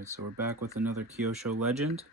Alright, so we're back with another Kyosho Legend.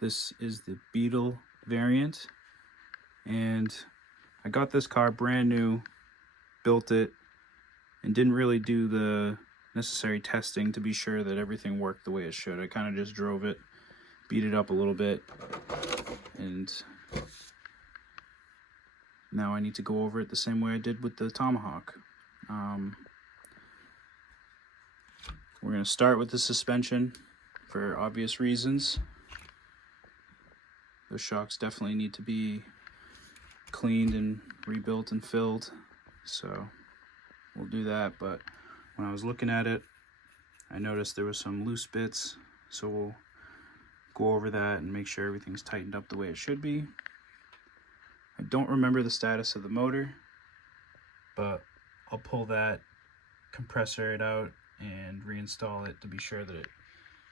This is the Beetle variant, and I got this car brand new, built it, and didn't really do the necessary testing to be sure that everything worked the way it should. I kind of just drove it, beat it up a little bit, and now I need to go over it the same way I did with the Tomahawk. We're going to start with the suspension for obvious reasons. The shocks definitely need to be cleaned and rebuilt and filled, so we'll do that. But when I was looking at it, I noticed there was some loose bits, so we'll go over that and make sure everything's tightened up the way it should be. I don't remember the status of the motor, but I'll pull that, compressor it out, and reinstall it to be sure that it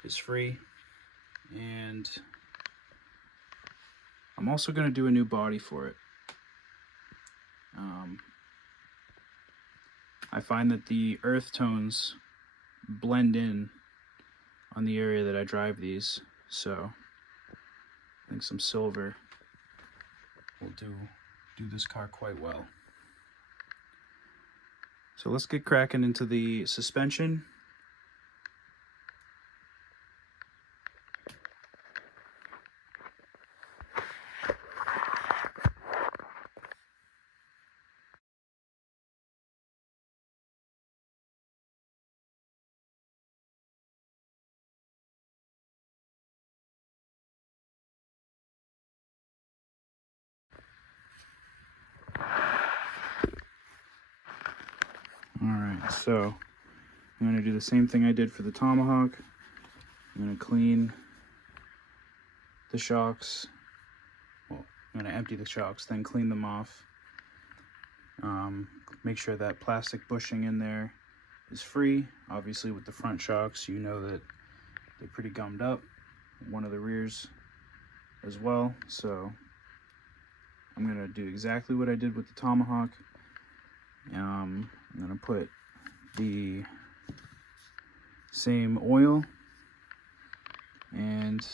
is free. And I'm also going to do a new body for it. I find that the earth tones blend in on the area that I drive these, so I think some silver will do this car quite well. So let's get cracking into the suspension. Alright, so I'm going to do the same thing I did for the Tomahawk. I'm going to clean the shocks. Well, I'm going to empty the shocks, then clean them off. Make sure that plastic bushing in there is free. Obviously with the front shocks, you know that they're pretty gummed up. One of the rears as well. So I'm going to do exactly what I did with the Tomahawk. I'm going to put the same oil and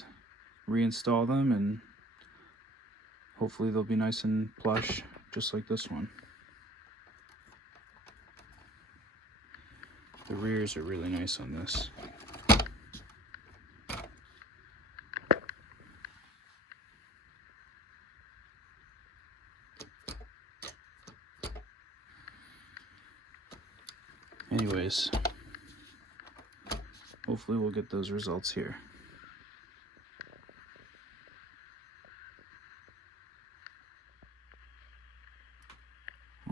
reinstall them, and hopefully they'll be nice and plush just like this one. The rears are really nice on this. Anyways, hopefully we'll get those results here.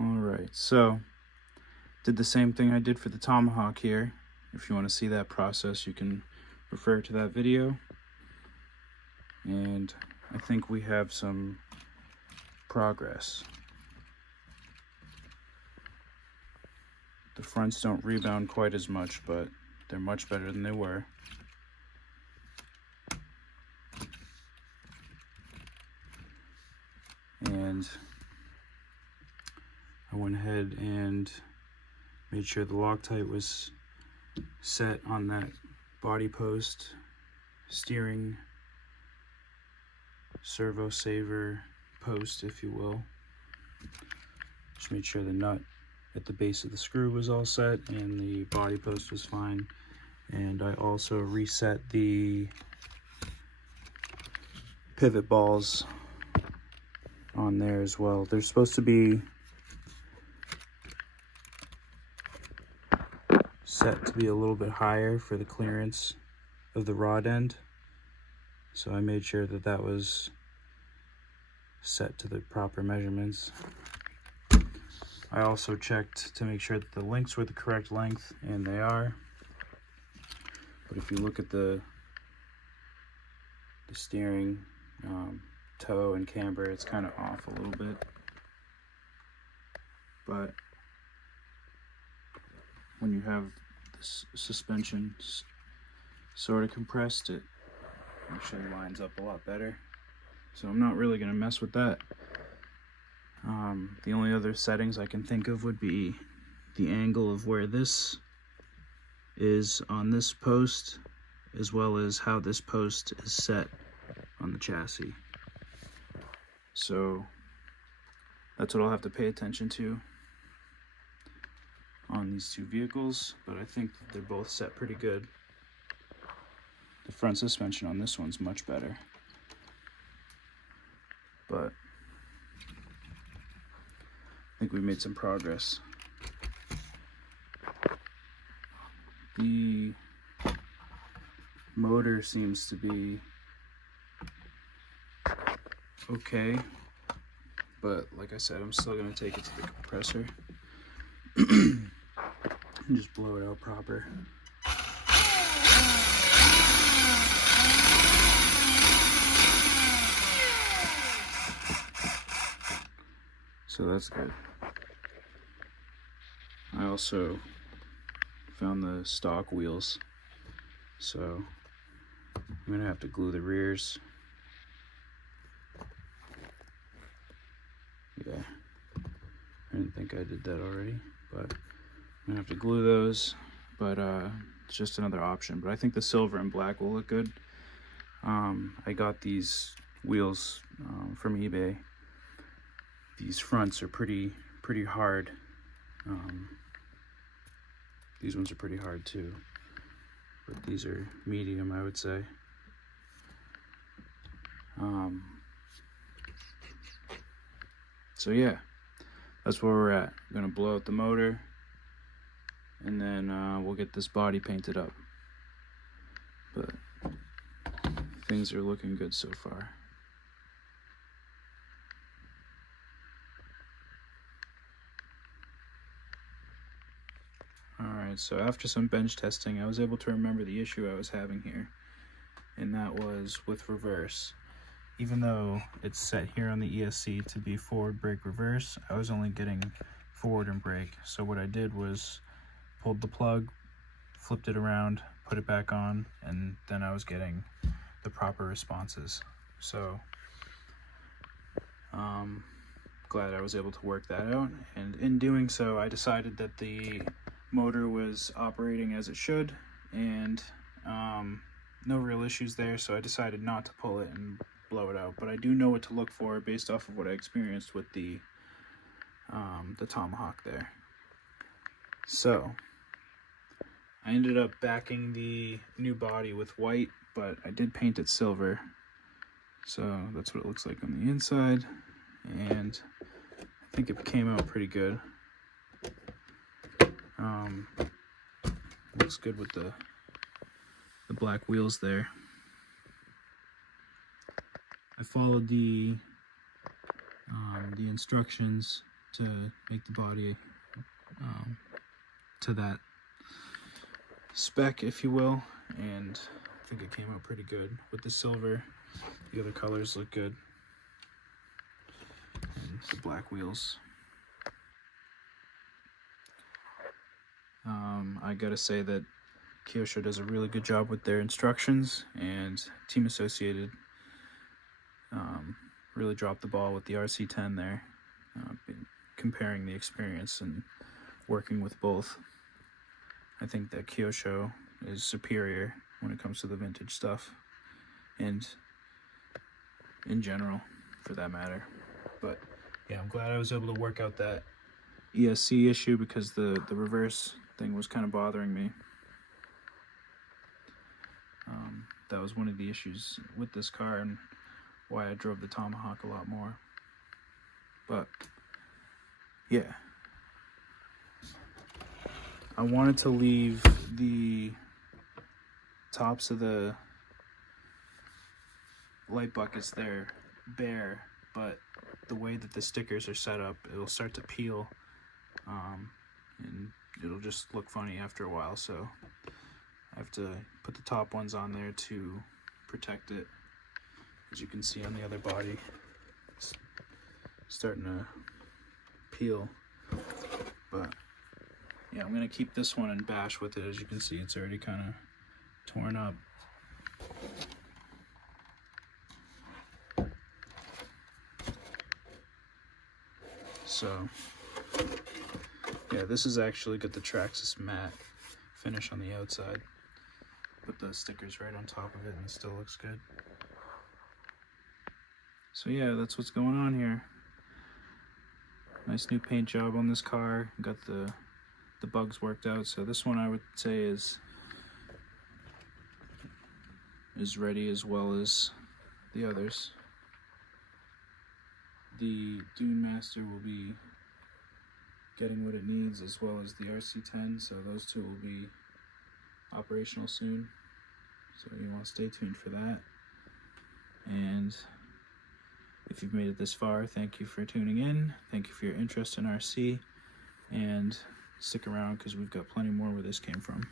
Alright, so did the same thing I did for the Tomahawk here. If you want to see that process, you can refer to that video. And I think we have some progress. The fronts don't rebound quite as much, but they're much better than they were. And I went ahead and made sure the Loctite was set on that body post, steering servo saver post, if you will. Just made sure the nut at the base of the screw was all set and the body post was fine. And I also reset the pivot balls on there as well. They're supposed to be set to be a little bit higher for the clearance of the rod end, so I made sure that that was set to the proper measurements. I also checked to make sure that the links were the correct length, and they are. But if you look at the steering toe and camber, it's kind of off a little bit. But when you have this suspension sort of compressed, it actually lines up a lot better. So I'm not really going to mess with that. The only other settings I can think of would be the angle of where this is on this post as well as how this post is set on the chassis. So that's what I'll have to pay attention to on these two vehicles, but I think that they're both set pretty good. The front suspension on this one's much better, but I think we've made some progress. The motor seems to be okay, but like I said, I'm still going to take it to the compressor and just blow it out proper. So that's good. I also found the stock wheels, so I'm gonna have to glue the rears. Yeah, I didn't think I did that already, but I'm gonna have to glue those, but it's just another option. But I think the silver and black will look good. I got these wheels from eBay. These fronts are pretty hard. These ones are pretty hard too, but these are medium, I would say. So yeah, that's where we're at. I'm gonna blow out the motor, and then we'll get this body painted up. But things are looking good so far. Alright, so after some bench testing, I was able to remember the issue I was having here, and that was with reverse. Even though it's set here on the ESC to be forward brake reverse, I was only getting forward and brake. So what I did was pulled the plug, flipped it around, put it back on, and then I was getting the proper responses. So glad I was able to work that out, and in doing so I decided that the motor was operating as it should, and no real issues there, so I decided not to pull it and blow it out. But I do know what to look for based off of what I experienced with the Tomahawk there. So I ended up backing the new body with white, but I did paint it silver, so that's what it looks like on the inside, and I think it came out pretty good. Looks good with the black wheels there. I followed the instructions to make the body to that spec, if you will, and I think it came out pretty good with the silver. The other colors look good, and the black wheels. I gotta say that Kyosho does a really good job with their instructions, and Team Associated really dropped the ball with the RC10 there, comparing the experience and working with both. I think that Kyosho is superior when it comes to the vintage stuff, and in general, for that matter. But yeah, I'm glad I was able to work out that ESC issue, because the reverse thing was kind of bothering me. That was one of the issues with this car and why I drove the Tomahawk a lot more. But yeah, I wanted to leave the tops of the light buckets there bare, but the way that the stickers are set up, it'll start to peel, and it'll just look funny after a while, so I have to put the top ones on there to protect it. As you can see on the other body, it's starting to peel. But yeah, I'm gonna keep this one and bash with it. As you can see, it's already kind of torn up. So yeah, this has actually got the Traxxas matte finish on the outside, put the stickers right on top of it and it still looks good. So yeah, that's what's going on here. Nice new paint job on this car. Got the bugs worked out. So this one I would say is ready as well as the others. The Dune Master will be getting what it needs, as well as the RC10, so those two will be operational soon. So you want to stay tuned for that. And if you've made it this far, thank you for tuning in. Thank you for your interest in RC, and stick around because we've got plenty more where this came from.